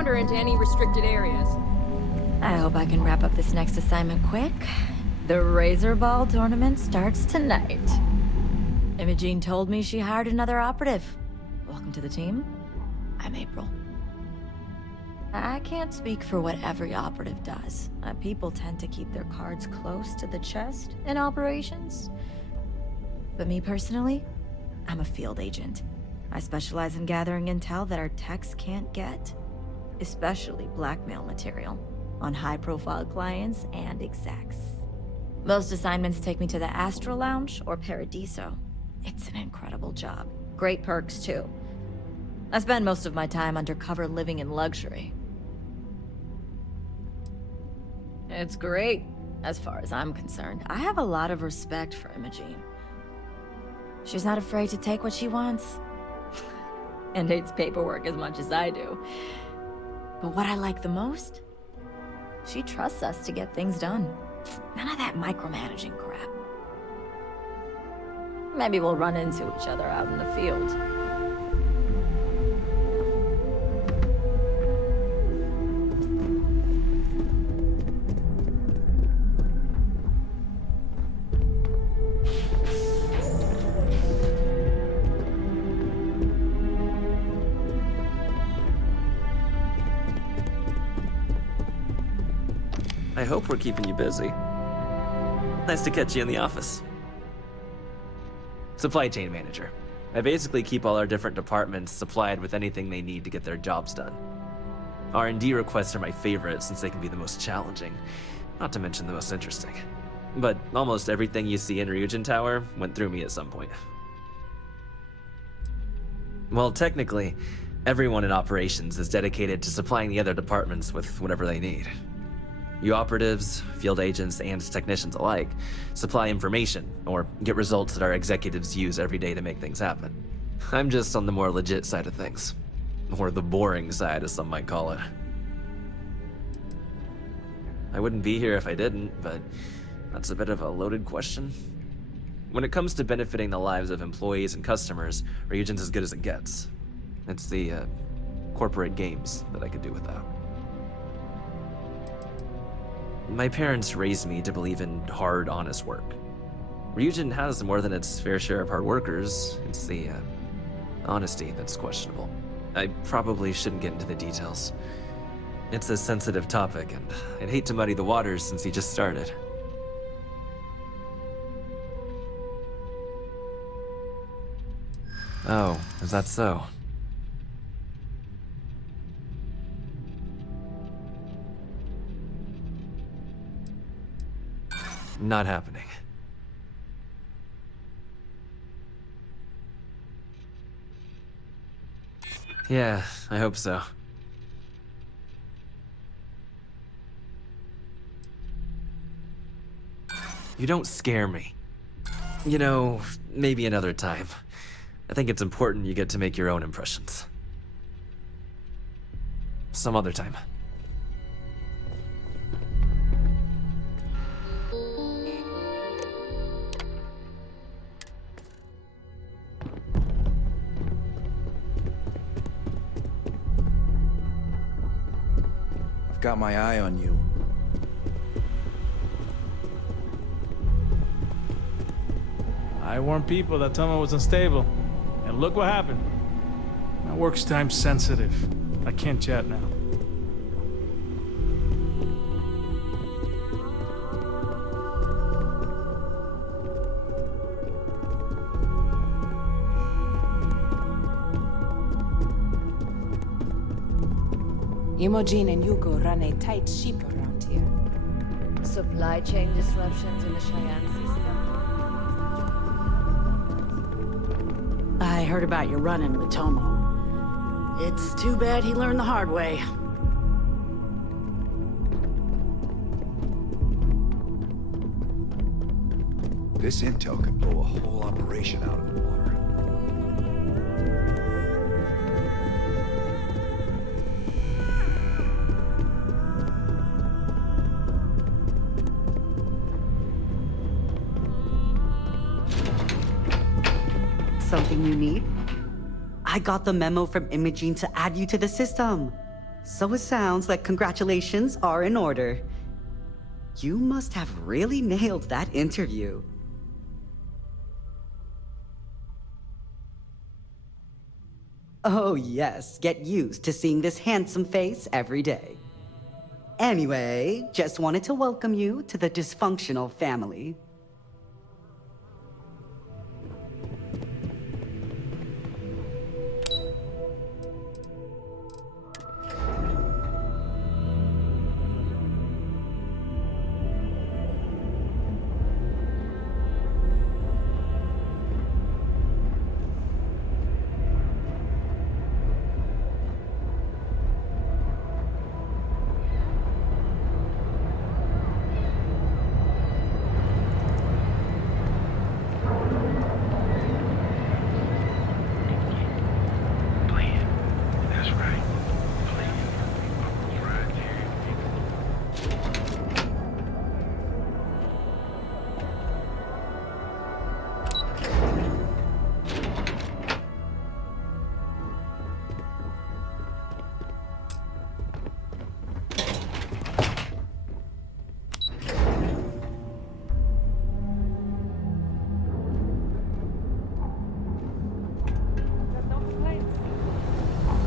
wander into any restricted areas. I hope I can wrap up this next assignment quick. The Razor Ball tournament starts tonight. Imogene told me she hired another operative. Welcome to the team. I'm April. I can't speak for what every operative does. People tend to keep their cards close to the chest in operations. But me personally, I'm a field agent. I specialize in gathering intel that our techs can't get, especially blackmail material on high-profile clients and execs. Most assignments take me to the Astral Lounge or Paradiso. It's an incredible job. Great perks, too. I spend most of my time undercover living in luxury. It's great, as far as I'm concerned. I have a lot of respect for Imogene. She's not afraid to take what she wants. And hates paperwork as much as I do. But what I like the most? She trusts us to get things done. None of that micromanaging crap. Maybe we'll run into each other out in the field. I hope we're keeping you busy. Nice to catch you in the office. Supply chain manager. I basically keep all our different departments supplied with anything they need to get their jobs done. R&D requests are my favorite since they can be the most challenging, not to mention the most interesting. But almost everything you see in Ryujin Tower went through me at some point. Well, technically, everyone in operations is dedicated to supplying the other departments with whatever they need. You operatives, field agents, and technicians alike supply information or get results that our executives use every day to make things happen. I'm just on the more legit side of things. Or the boring side, as some might call it. I wouldn't be here if I didn't, but that's a bit of a loaded question. When it comes to benefiting the lives of employees and customers, Ryujin's as good as it gets. It's the corporate games that I could do without. My parents raised me to believe in hard, honest work. Ryujin has more than its fair share of hard workers. It's the honesty that's questionable. I probably shouldn't get into the details. It's a sensitive topic, and I'd hate to muddy the waters since he just started. Oh, is that so? Not happening. Yeah, I hope so. You don't scare me. You know, maybe another time. I think it's important you get to make your own impressions. Some other time. Got my eye on you. I warned people that Tomo was unstable, and look what happened. My work's time sensitive. I can't chat now. Imogene and Yuko run a tight ship around here. Supply chain disruptions in the Cheyenne system. I heard about your run-in with Tomo. It's too bad he learned the hard way. This intel could blow a whole operation out of the water. Something you need? I got the memo from Imogene to add you to the system. So it sounds like congratulations are in order. You must have really nailed that interview. Oh yes, get used to seeing this handsome face every day. Anyway, just wanted to welcome you to the dysfunctional family.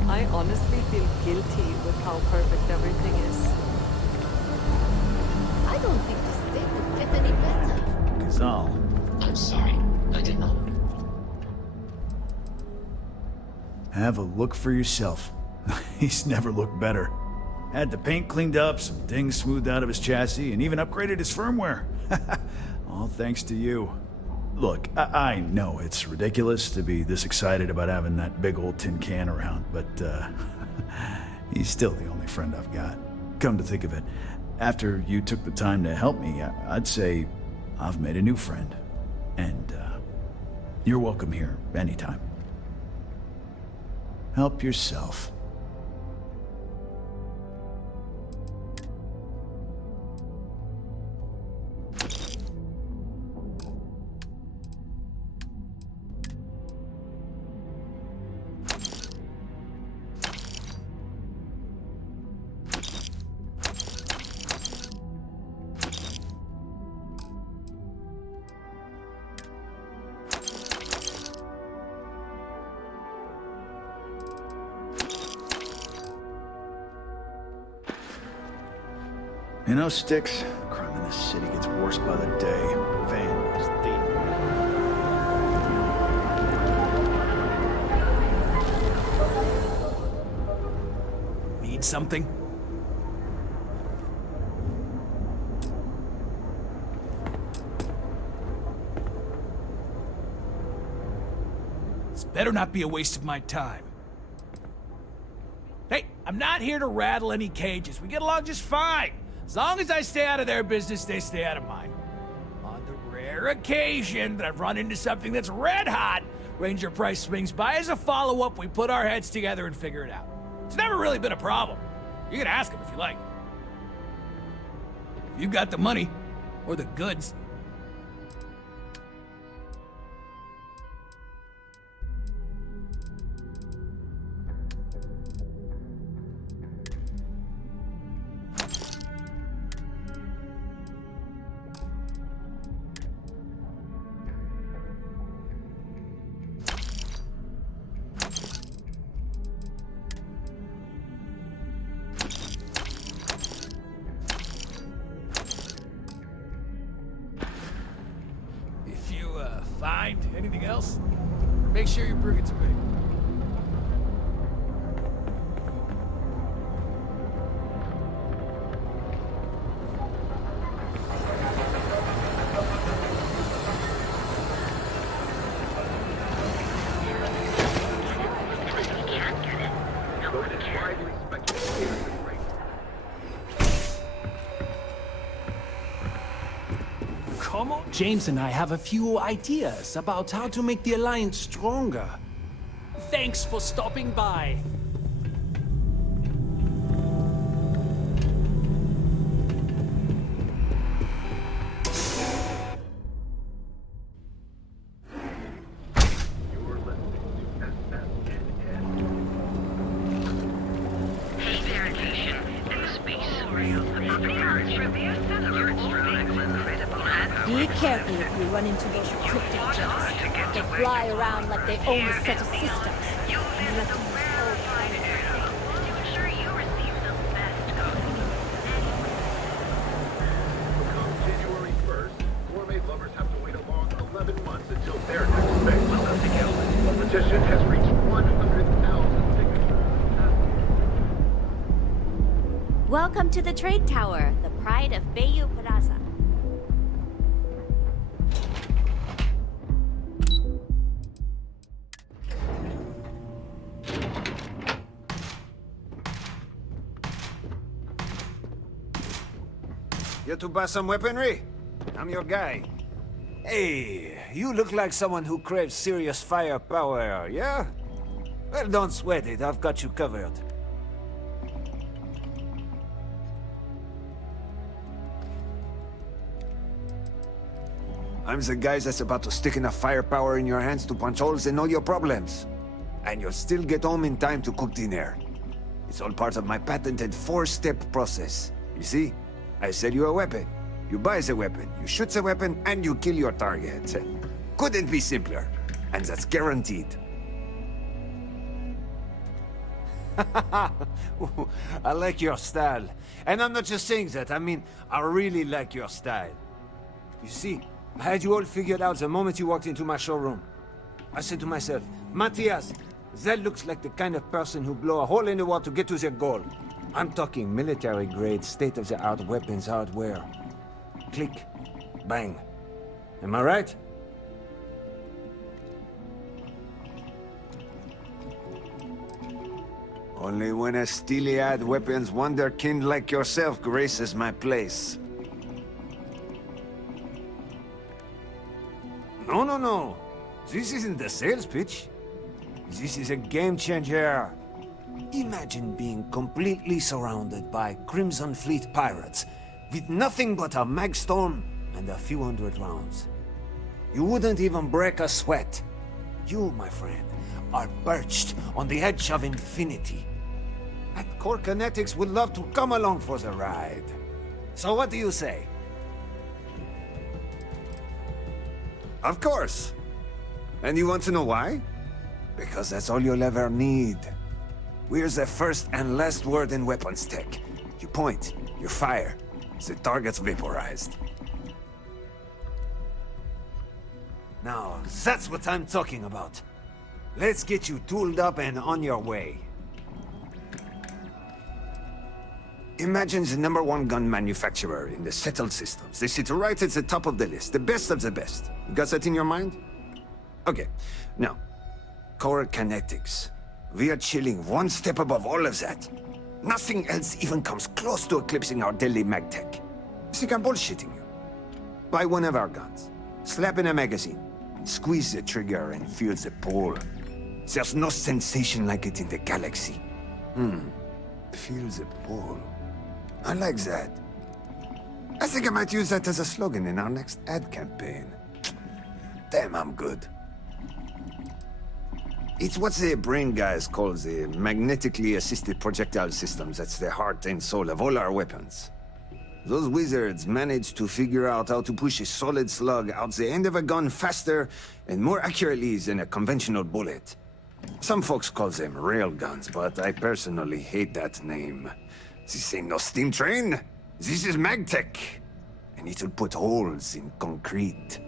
I honestly feel guilty with how perfect everything is. I don't think this day could get any better. Gazal. I'm sorry, I did not. Have a look for yourself. He's never looked better. Had the paint cleaned up, some dings smoothed out of his chassis, and even upgraded his firmware. All thanks to you. Look, I know it's ridiculous to be this excited about having that big old tin can around, but he's still the only friend I've got. Come to think of it, after you took the time to help me, I'd say I've made a new friend. And you're welcome here anytime. Help yourself. You know, Sticks, crime in this city gets worse by the day. Vandals, Need something? This better not be a waste of my time. Hey, I'm not here to rattle any cages. We get along just fine. As long as I stay out of their business, they stay out of mine. On the rare occasion that I've run into something that's red hot, Ranger Price swings by as a follow-up, we put our heads together and figure it out. It's never really been a problem. You can ask him if you like. If you got the money, or the goods. Find anything else? Make sure you bring it to me. Come on. James and I have a few ideas about how to make the Alliance stronger. Thanks for stopping by. Hey there, Be careful if you run into those cryptic jets. They fly around like they own a set of systems. And let them January 1st, gourmet lovers have to wait a long 11 months until their next phase of the deal. The petition has reached 100,000 signatures. Welcome to the Trade Tower, the pride of Bayou Plaza. You to buy some weaponry? I'm your guy. Hey, you look like someone who craves serious firepower, yeah? Well, don't sweat it. I've got you covered. I'm the guy that's about to stick enough firepower in your hands to punch holes in all your problems. And you'll still get home in time to cook dinner. It's all part of my patented 4-step process. You see? I sell you a weapon. You buy the weapon, you shoot the weapon, and you kill your target. Couldn't be simpler. And that's guaranteed. I like your style. And I'm not just saying that, I mean, I really like your style. You see, I had you all figured out the moment you walked into my showroom. I said to myself, Matthias, that looks like the kind of person who blow a hole in the wall to get to their goal. I'm talking military-grade, state-of-the-art weapons hardware. Click. Bang. Am I right? Only when a steely-eyed weapons wonderkind like yourself graces my place. No. This isn't a sales pitch. This is a game changer. Imagine being completely surrounded by Crimson Fleet pirates, with nothing but a magstorm and a few hundred rounds. You wouldn't even break a sweat. You, my friend, are perched on the edge of infinity. And Core Kinetics would love to come along for the ride. So what do you say? Of course. And you want to know why? Because that's all you'll ever need. We're the first and last word in weapons tech. You point, you fire, the target's vaporized. Now, that's what I'm talking about. Let's get you tooled up and on your way. Imagine the #1 gun manufacturer in the settled systems. They sit right at the top of the list, the best of the best. You got that in your mind? Okay, now, Core Kinetics. We are chilling one step above all of that. Nothing else even comes close to eclipsing our deadly mag tech. You think I'm bullshitting you? Buy one of our guns, slap in a magazine, squeeze the trigger and feel the pull. There's no sensation like it in the galaxy. Feel the pull. I like that. I think I might use that as a slogan in our next ad campaign. Damn, I'm good. It's what the brain guys call the magnetically assisted projectile systems. That's the heart and soul of all our weapons. Those wizards managed to figure out how to push a solid slug out the end of a gun faster and more accurately than a conventional bullet. Some folks call them railguns, but I personally hate that name. This ain't no steam train. This is magtech. And it'll put holes in concrete.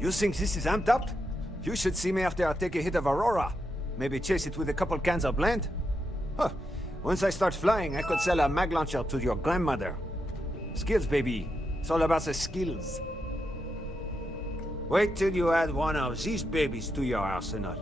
You think this is amped up? You should see me after I take a hit of Aurora. Maybe chase it with a couple cans of blend. Huh. Once I start flying, I could sell a mag launcher to your grandmother. Skills, baby. It's all about the skills. Wait till you add one of these babies to your arsenal.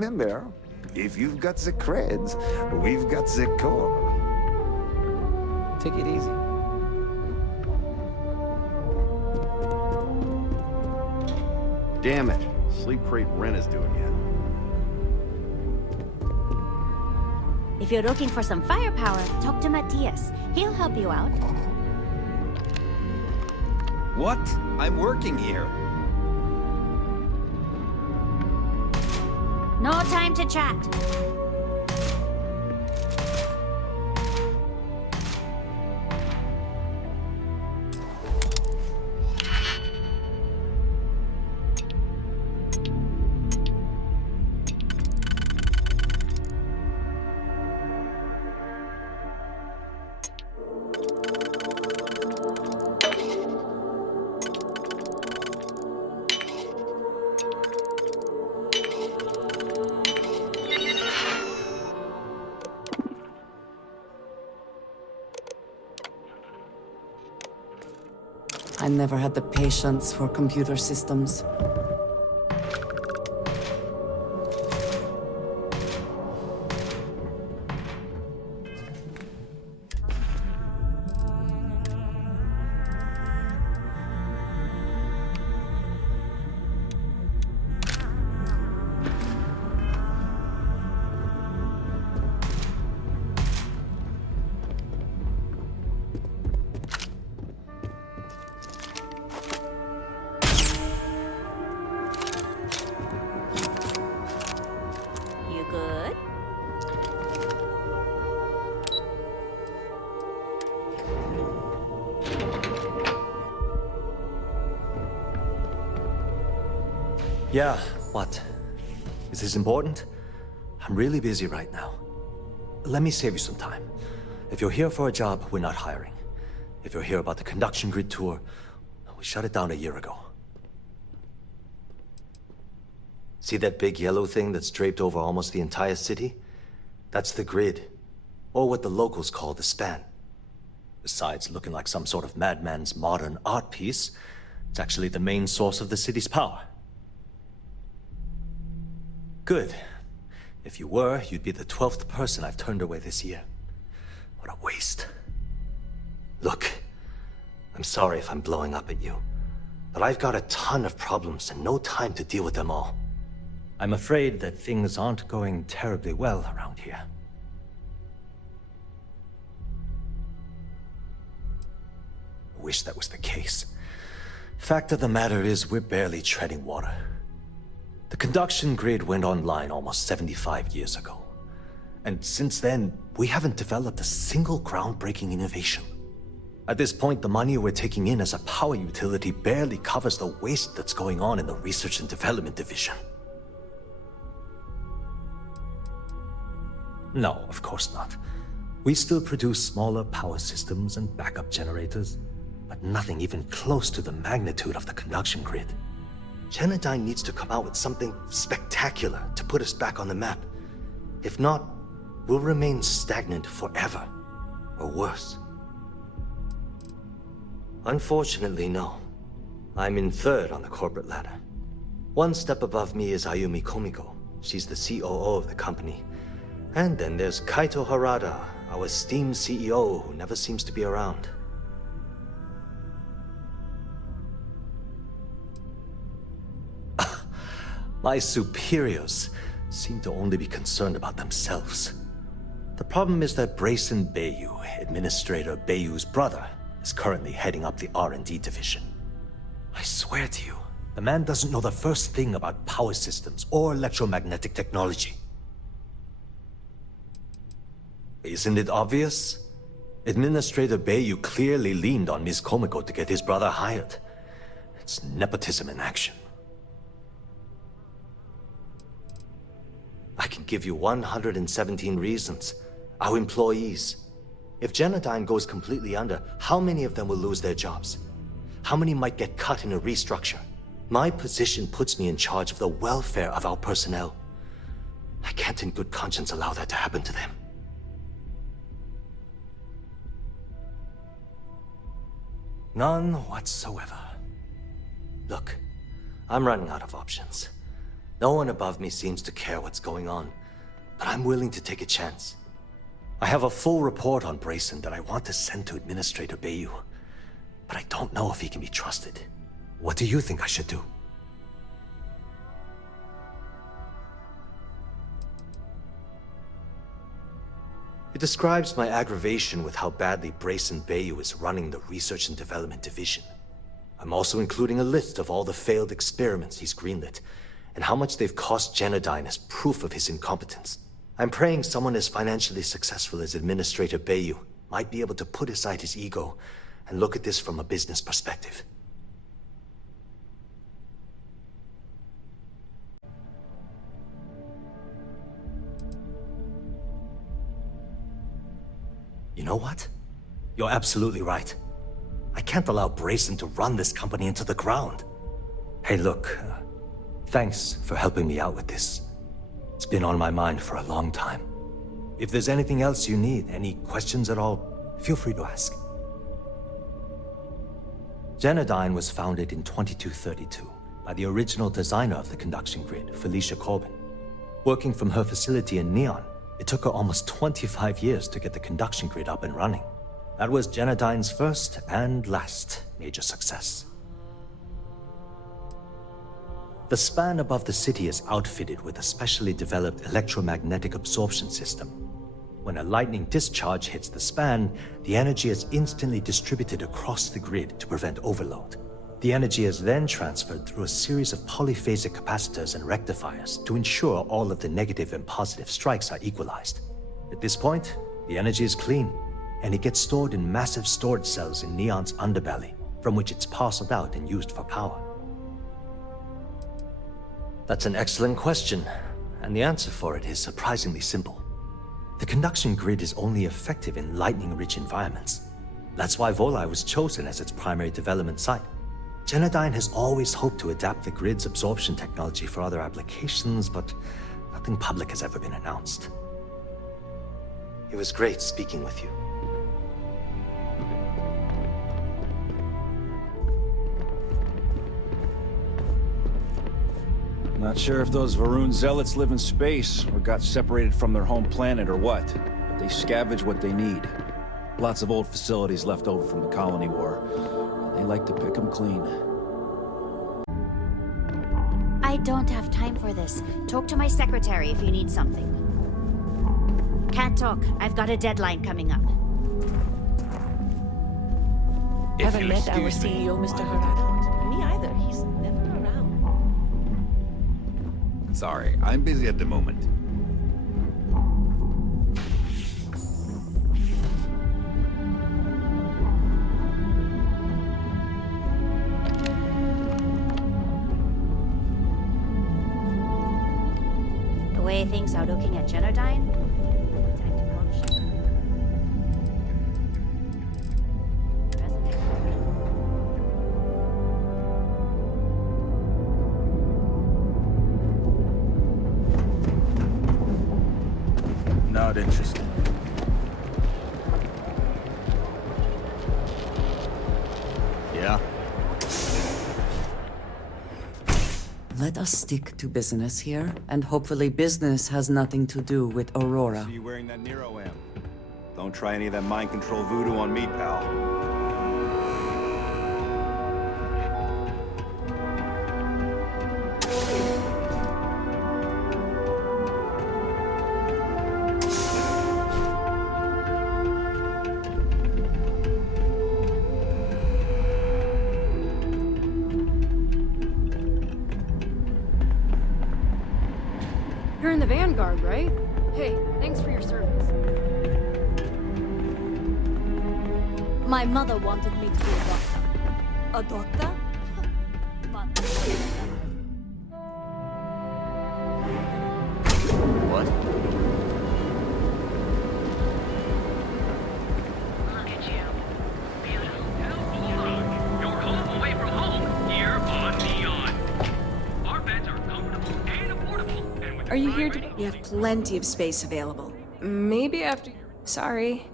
remember, if you've got the creds, we've got the core. Take it easy. Damn it. Sleep Crate rent is due again. If you're looking for some firepower, talk to Matthias. He'll help you out. What? I'm working here. No time to chat. I never had the patience for computer systems. You good? Yeah, what? Is this important? I'm really busy right now. Let me save you some time. If you're here for a job, we're not hiring. If you're here about the conduction grid tour, we shut it down a year ago. See that big yellow thing that's draped over almost the entire city? That's the grid, or what the locals call the span. Besides looking like some sort of madman's modern art piece, it's actually the main source of the city's power. Good. If you were, you'd be the 12th person I've turned away this year. What a waste. Look, I'm sorry if I'm blowing up at you, but I've got a ton of problems and no time to deal with them all. I'm afraid that things aren't going terribly well around here. I wish that was the case. Fact of the matter is, we're barely treading water. The conduction grid went online almost 75 years ago. And since then, we haven't developed a single groundbreaking innovation. At this point, the money we're taking in as a power utility barely covers the waste that's going on in the research and development division. No, of course not. We still produce smaller power systems and backup generators, but nothing even close to the magnitude of the conduction grid. Genodyne needs to come out with something spectacular to put us back on the map. If not, we'll remain stagnant forever, or worse. Unfortunately, no. I'm in third on the corporate ladder. One step above me is Ayumi Komiko. She's the COO of the company. And then there's Kaito Harada, our esteemed CEO who never seems to be around. My superiors seem to only be concerned about themselves. The problem is that Brayson Bayou, Administrator Bayou's brother, is currently heading up the R&D division. I swear to you, the man doesn't know the first thing about power systems or electromagnetic technology. Isn't it obvious? Administrator Bayou clearly leaned on Ms. Komiko to get his brother hired. It's nepotism in action. I can give you 117 reasons. Our employees. If Genodyne goes completely under, how many of them will lose their jobs? How many might get cut in a restructure? My position puts me in charge of the welfare of our personnel. I can't in good conscience allow that to happen to them. None whatsoever. Look, I'm running out of options. No one above me seems to care what's going on, but I'm willing to take a chance. I have a full report on Brayson that I want to send to Administrator Bayou, but I don't know if he can be trusted. What do you think I should do? It describes my aggravation with how badly Brayson Bayou is running the Research and Development Division. I'm also including a list of all the failed experiments he's greenlit, and how much they've cost Genodyne as proof of his incompetence. I'm praying someone as financially successful as Administrator Bayou might be able to put aside his ego and look at this from a business perspective. You know what? You're absolutely right. I can't allow Brayson to run this company into the ground. Hey, look, thanks for helping me out with this. It's been on my mind for a long time. If there's anything else you need, any questions at all, feel free to ask. Genodyne was founded in 2232 by the original designer of the conduction grid, Felicia Corbin. Working from her facility in Neon, it took her almost 25 years to get the conduction grid up and running. That was Genodyne's first and last major success. The span above the city is outfitted with a specially developed electromagnetic absorption system. When a lightning discharge hits the span, the energy is instantly distributed across the grid to prevent overload. The energy is then transferred through a series of polyphasic capacitors and rectifiers to ensure all of the negative and positive strikes are equalized. At this point, the energy is clean, and it gets stored in massive storage cells in Neon's underbelly, from which it's parceled out and used for power. That's an excellent question, and the answer for it is surprisingly simple. The conduction grid is only effective in lightning-rich environments. That's why Volai was chosen as its primary development site. Genodyne has always hoped to adapt the grid's absorption technology for other applications, but nothing public has ever been announced. It was great speaking with you. Not sure if those Varun zealots live in space, or got separated from their home planet or what, but they scavenge what they need. Lots of old facilities left over from the Colony War. They like to pick them clean. I don't have time for this. Talk to my secretary if you need something. Can't talk. I've got a deadline coming up. Ever met our CEO, Mr. Harada? Me either. He's never around. Sorry, I'm busy at the moment. The way things are looking at Genodyne, time to punch. Not interested. Yeah? Let us stick to business here, and hopefully business has nothing to do with Aurora. See you wearing that Nero amp. Don't try any of that mind control voodoo on me, pal. You're in the Vanguard, right? Hey, thanks for your service. My mother wanted me to be a doctor. A doctor? What? Look at you. Beautiful. You're home away from home, here on Neon. Our beds are comfortable and affordable. And with Are you here to... We have plenty of space available. Maybe after... Sorry.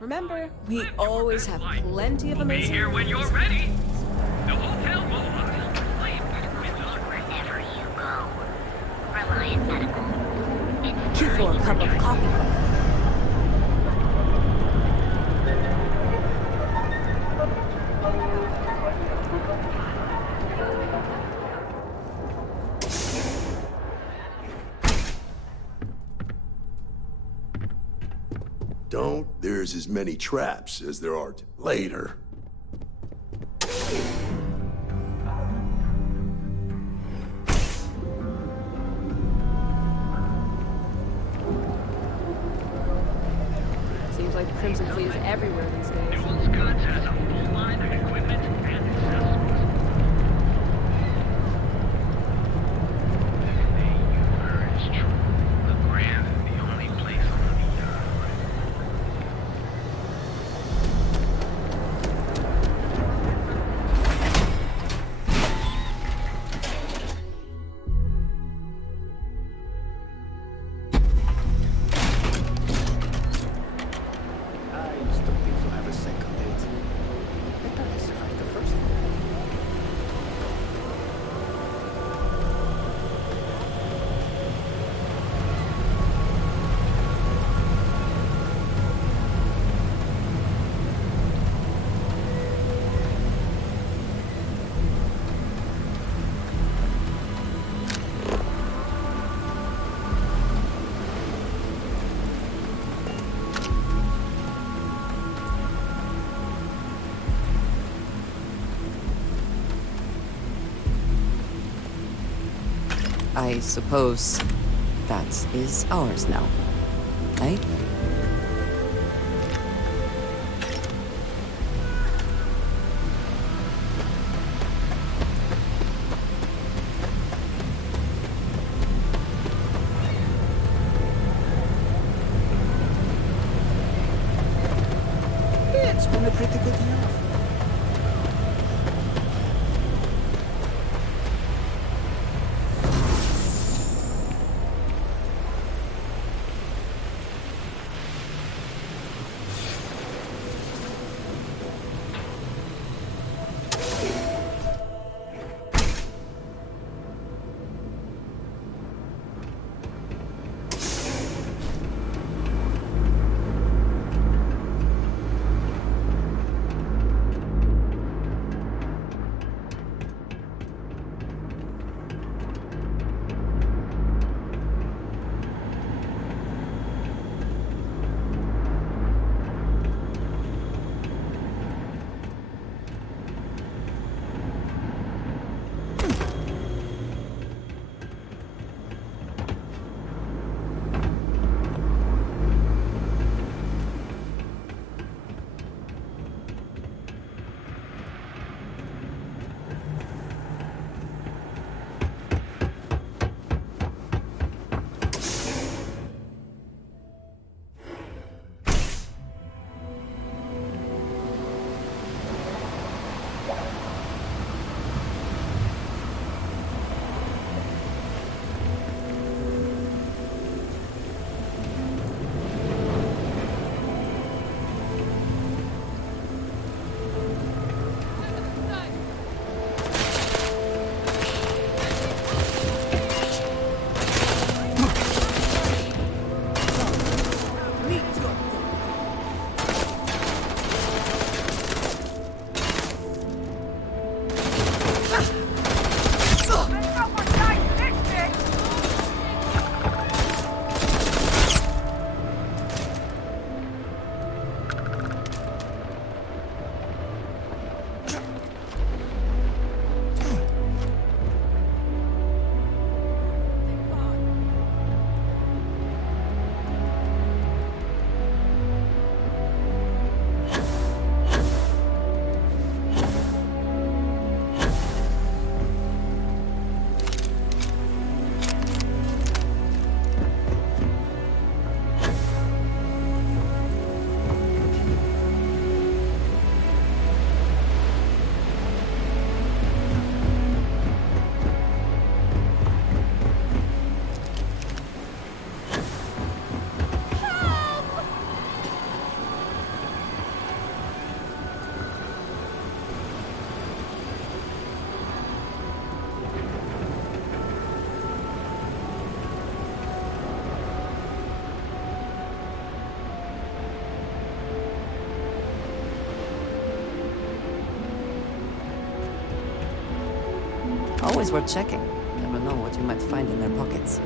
Remember, we always have plenty of amazing... Be here when you're ready. The hotel will sleep with our offers. Queue for a cup of coffee. There's as many traps as there are later. Seems like the Crimson Fleet is everywhere these days. Newell's Goods has a full line of equipment and accessories. You've heard it's true. The Grand is the only place on the I suppose that is ours now, right? It's been a pretty good year. always worth checking. Never know what you might find in their pockets.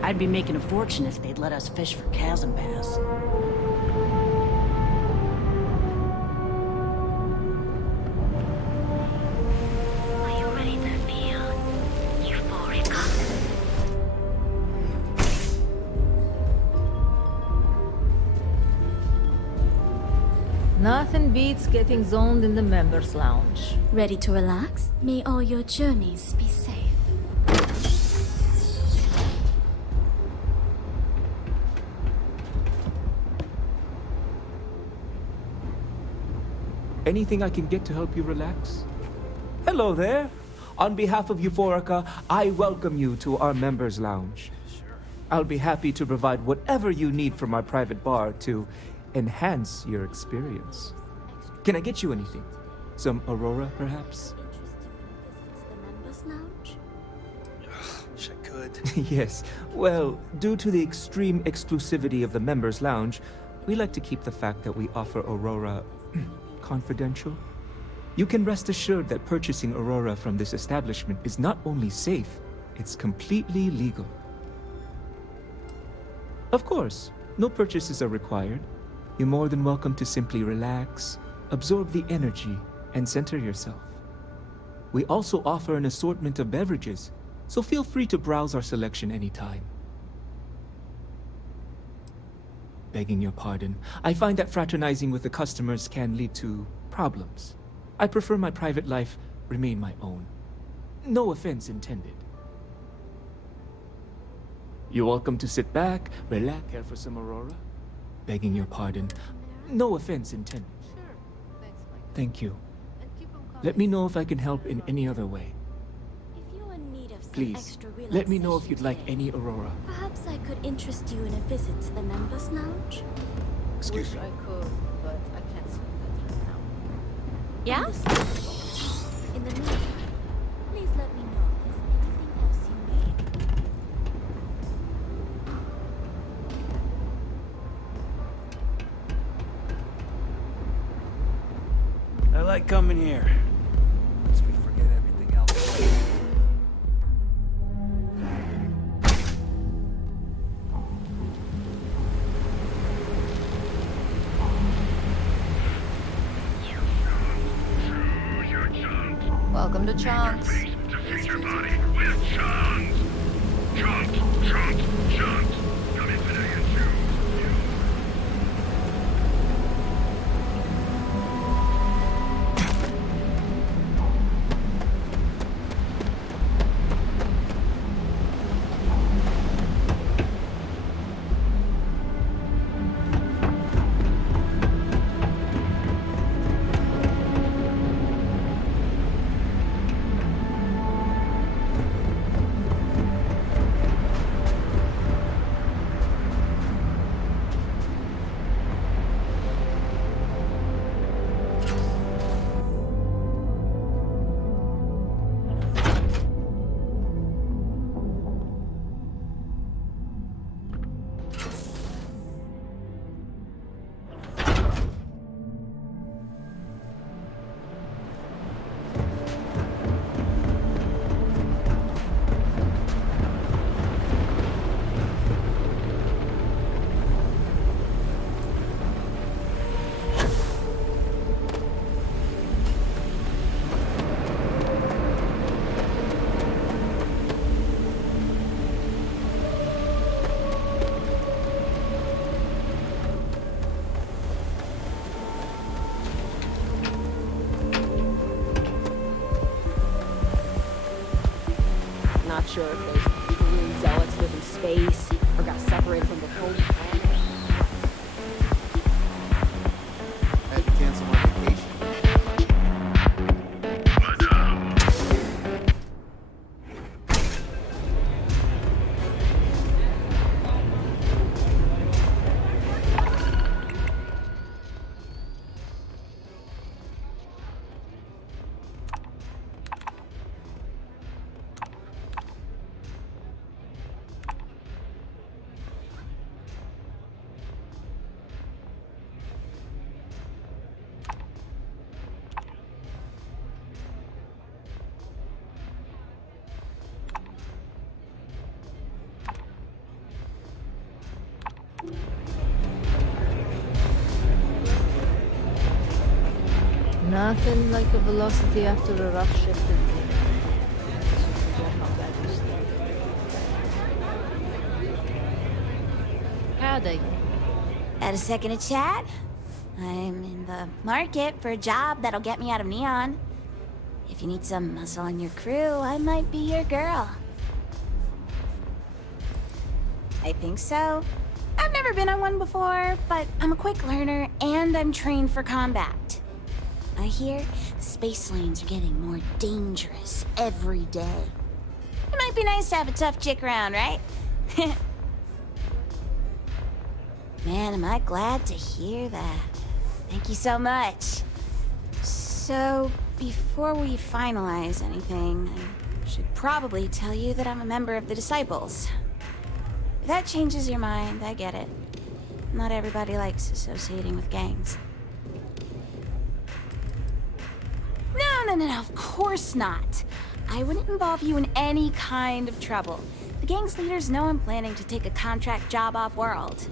I'd be making a fortune if they'd let us fish for chasm bass. Are you ready to feel euphoric? Nothing beats getting zoned in the members' lounge. Ready to relax? May all your journeys be safe. Anything I can get to help you relax? Hello there. On behalf of Euphorica, I welcome you to our members' lounge. I'll be happy to provide whatever you need from our private bar to enhance your experience. Can I get you anything? Some Aurora, perhaps? Members Lounge? Wish I could. Yes. Well, due to the extreme exclusivity of the members' lounge, we like to keep the fact that we offer Aurora confidential. You can rest assured that purchasing Aurora from this establishment is not only safe, it's completely legal. Of course, no purchases are required. You're more than welcome to simply relax, absorb the energy, and center yourself. We also offer an assortment of beverages, so feel free to browse our selection anytime. Begging your pardon, I find that fraternizing with the customers can lead to problems. I prefer my private life remain my own. No offense intended. You're welcome to sit back, relax, care for some Aurora. Begging your pardon, no offense intended. Sure. Thank you. Let me know if I can help in any other way. If you're in need of some Please, extra let me know if you'd like relaxation any Aurora. today, perhaps I could interest you in a visit to the members' lounge. Excuse me. I could, but I can't swing that right now. Yeah? In the meantime, please let me know if there's anything else you need. I like coming here. Lest we forget everything else. Welcome to Chunks. To feed your body with chunks. Chunks, chunks, chunks. Come in today and choose. Not sure if those Marine zealots live in space or got separated from the whole planet. Had to cancel my vacation. Nothing like a velocity after a rough shift in Howdy. Had a second to chat? I'm in the market for a job that'll get me out of Neon. If you need some muscle on your crew, I might be your girl. I think so. I've never been on one before, but I'm a quick learner and I'm trained for combat. I hear the space lanes are getting more dangerous every day. It might be nice to have a tough chick around, right? Man, am I glad to hear that. Thank you so much. So, before we finalize anything, I should probably tell you that I'm a member of the Disciples. If that changes your mind, I get it. Not everybody likes associating with gangs. No, of course not. I wouldn't involve you in any kind of trouble. The gang's leaders know I'm planning to take a contract job off-world.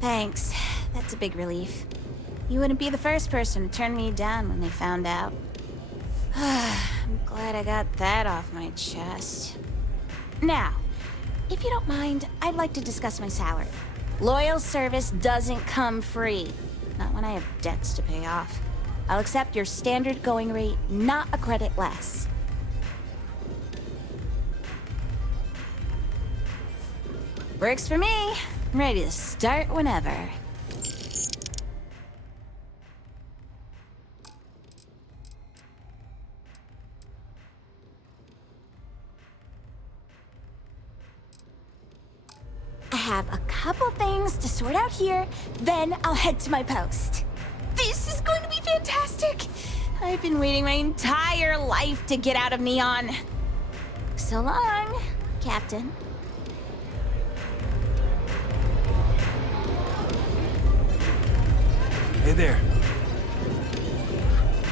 Thanks. That's a big relief. You wouldn't be the first person to turn me down when they found out. I'm glad I got that off my chest. Now, if you don't mind, I'd like to discuss my salary. Loyal service doesn't come free. Not when I have debts to pay off. I'll accept your standard going rate, not a credit less. Works for me. Ready to start whenever. I have a couple things to sort out here, then I'll head to my post. This is going to be fantastic! I've been waiting my entire life to get out of Neon. So long, Captain. Hey there.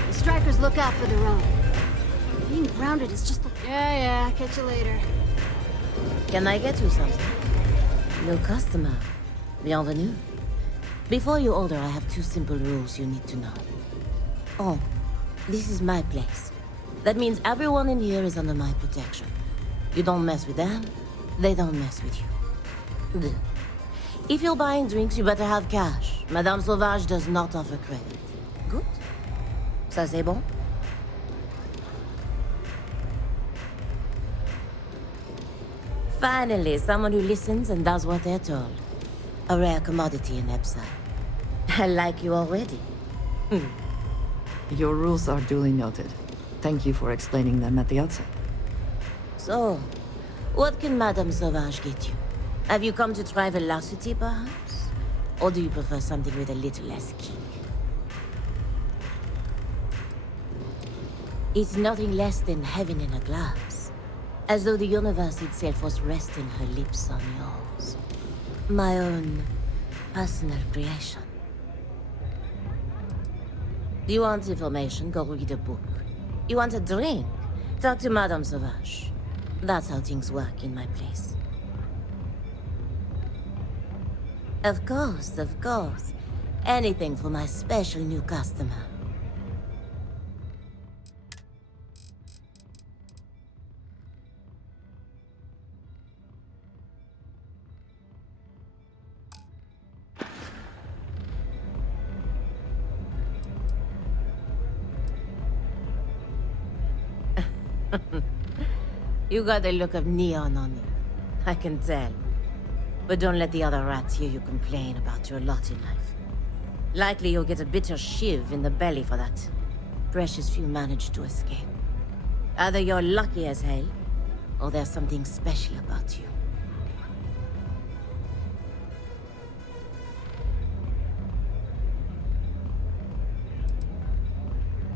The strikers look out for their own. Being grounded is just... Yeah, catch you later. Can I get you something? No customer. Bienvenue. Before you order, I have 2 simple rules you need to know. Oh, this is my place. That means everyone in here is under my protection. You don't mess with them, they don't mess with you. Good. If you're buying drinks, you better have cash. Madame Sauvage does not offer credit. Good? Ça c'est bon? Finally, someone who listens and does what they're told. A rare commodity in Epside. I like you already. Your rules are duly noted. Thank you for explaining them at the outset. So, what can Madame Sauvage get you? Have you come to try velocity, perhaps? Or do you prefer something with a little less kick? It's nothing less than heaven in a glass. As though the universe itself was resting her lips on yours. My own personal creation. You want information? Go read a book. You want a drink? Talk to Madame Sauvage. That's how things work in my place. Of course, of course. Anything for my special new customer. You got the look of neon on you. I can tell. But don't let the other rats hear you complain about your lot in life. Likely you'll get a bitter shiv in the belly for that. Precious few manage to escape. Either you're lucky as hell, or there's something special about you.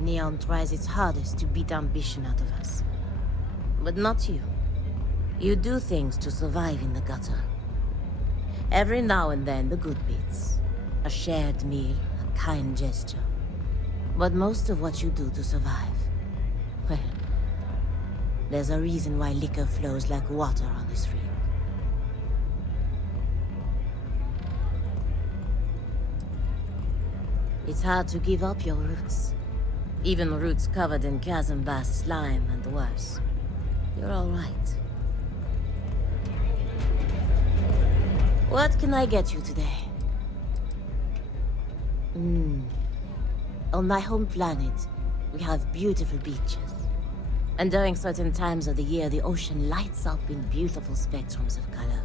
Neon tries its hardest to beat ambition out of us. But not you. You do things to survive in the gutter. Every now and then, the good bits. A shared meal, a kind gesture. But most of what you do to survive, well, there's a reason why liquor flows like water on this rig. It's hard to give up your roots. Even roots covered in chasm bass slime and worse. You're all right. What can I get you today? On my home planet, we have beautiful beaches. And during certain times of the year, the ocean lights up in beautiful spectrums of color.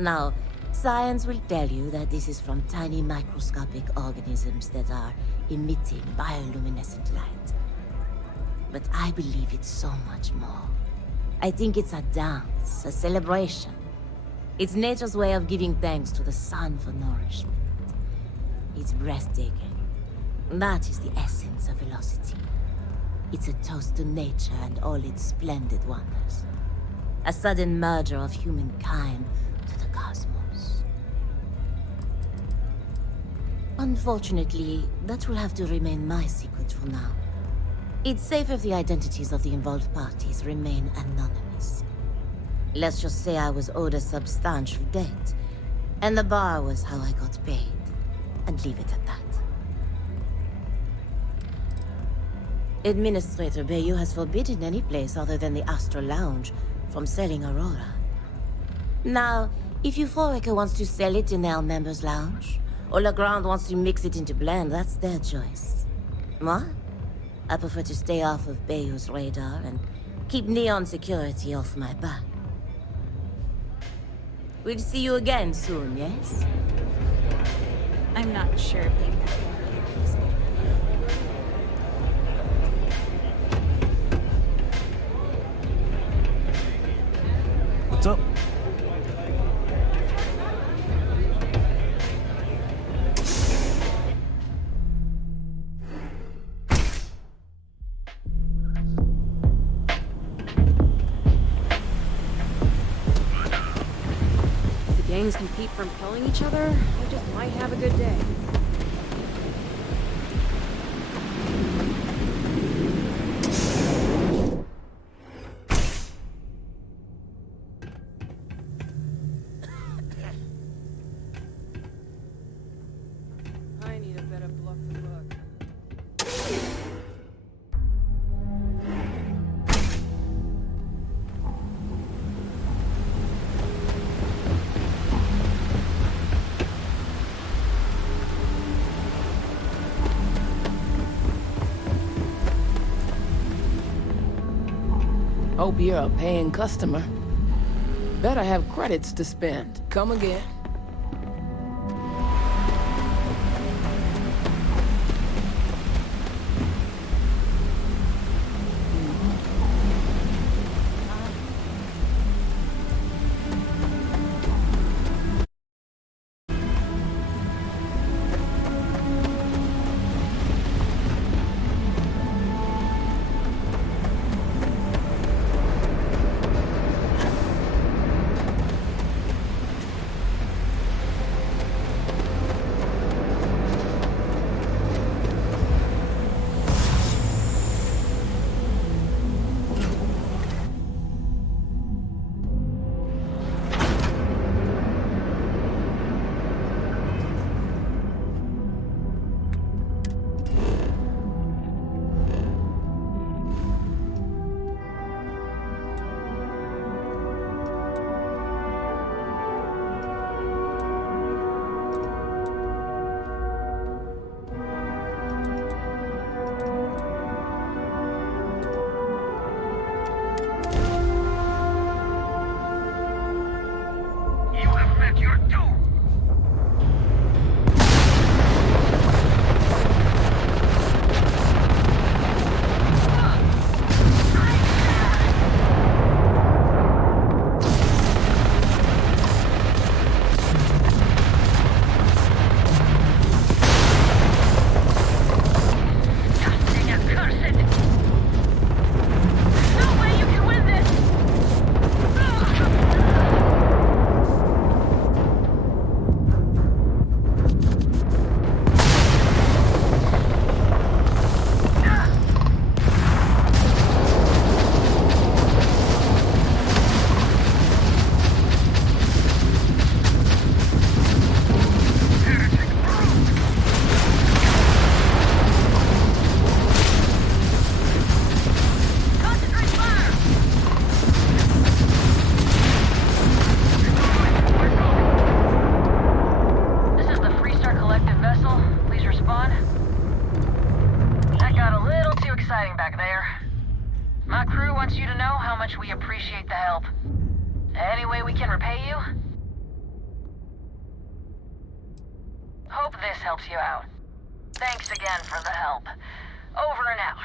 Now, science will tell you that this is from tiny microscopic organisms that are emitting bioluminescent light. But I believe it's so much more. I think it's a dance, a celebration. It's nature's way of giving thanks to the sun for nourishment. It's breathtaking. That is the essence of velocity. It's a toast to nature and all its splendid wonders. A sudden merger of humankind to the cosmos. Unfortunately, that will have to remain my secret for now. It's safe if the identities of the involved parties remain anonymous. Let's just say I was owed a substantial debt, and the bar was how I got paid, and leave it at that. Administrator Bayou has forbidden any place other than the Astral Lounge from selling Aurora. Now, if Euphorica wants to sell it in their members' lounge, or Legrand wants to mix it into blend, that's their choice. Moi? I prefer to stay off of Bayou's radar and keep Neon security off my back. We'll see you again soon, yes? I'm not sure being back in What's up? If the gangs can keep from killing each other, I just might have a good day. I need a better block to work. Hope you're a paying customer. Better have credits to spend. Come again. My crew wants you to know how much we appreciate the help. Any way we can repay you? Hope this helps you out. Thanks again for the help. Over and out.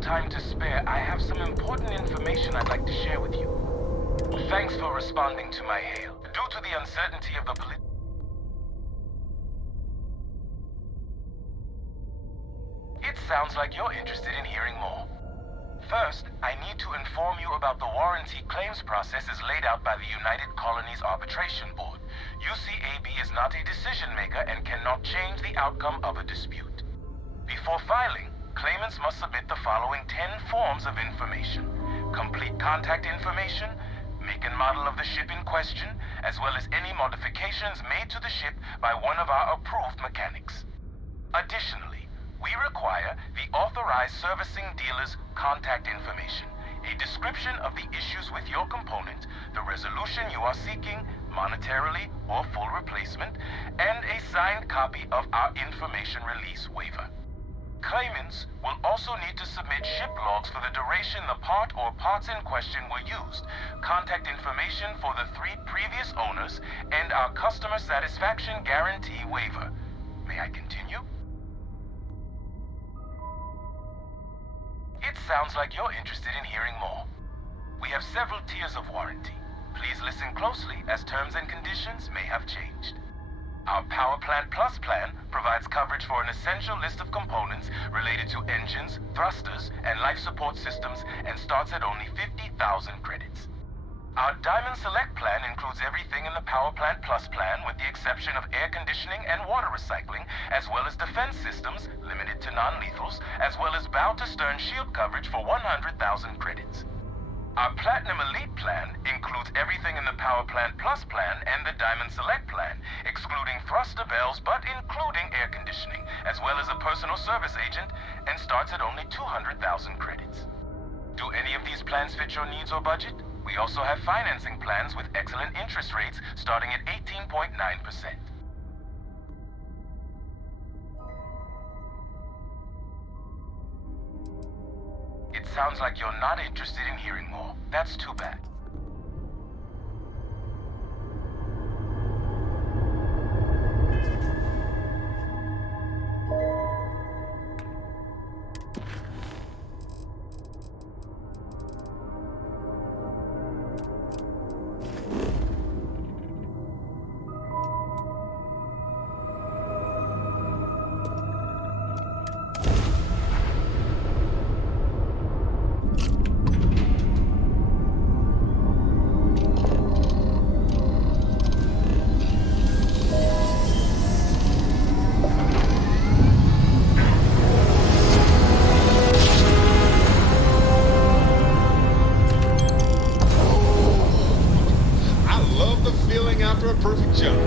Time to spare, I have some important information I'd like to share with you. Thanks for responding to my hail. Due to the uncertainty of the It sounds like you're interested in hearing more. First, I need to inform you about the warranty claims processes laid out by the United Colonies Arbitration Board. UCAB is not a decision maker and cannot change the outcome of a dispute. Before filing, claimants must submit the following 10 forms of information: complete contact information, make and model of the ship in question, as well as any modifications made to the ship by one of our approved mechanics. Additionally, we require the authorized servicing dealer's contact information, a description of the issues with your component, the resolution you are seeking, monetarily or full replacement, and a signed copy of our information release waiver. Claimants will also need to submit ship logs for the duration the part or parts in question were used, contact information for the 3 previous owners, and our customer satisfaction guarantee waiver. May I continue? It sounds like you're interested in hearing more. We have several tiers of warranty. Please listen closely, as terms and conditions may have changed. Our Power Plant Plus plan provides coverage for an essential list of components related to engines, thrusters, and life support systems, and starts at only 50,000 credits. Our Diamond Select plan includes everything in the Power Plant Plus plan with the exception of air conditioning and water recycling, as well as defense systems, limited to non-lethals, as well as bow-to-stern shield coverage for 100,000 credits. Our Platinum Elite plan includes everything in the Power Plant Plus plan and the Diamond Select plan, excluding thruster bells but including air conditioning, as well as a personal service agent, and starts at only 200,000 credits. Do any of these plans fit your needs or budget? We also have financing plans with excellent interest rates starting at 18.9%. It sounds like you're not interested in hearing more. That's too bad. After a perfect jump.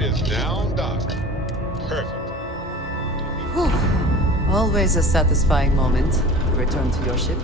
Is down docked. Perfect. Whew. Always a satisfying moment to return to your ship.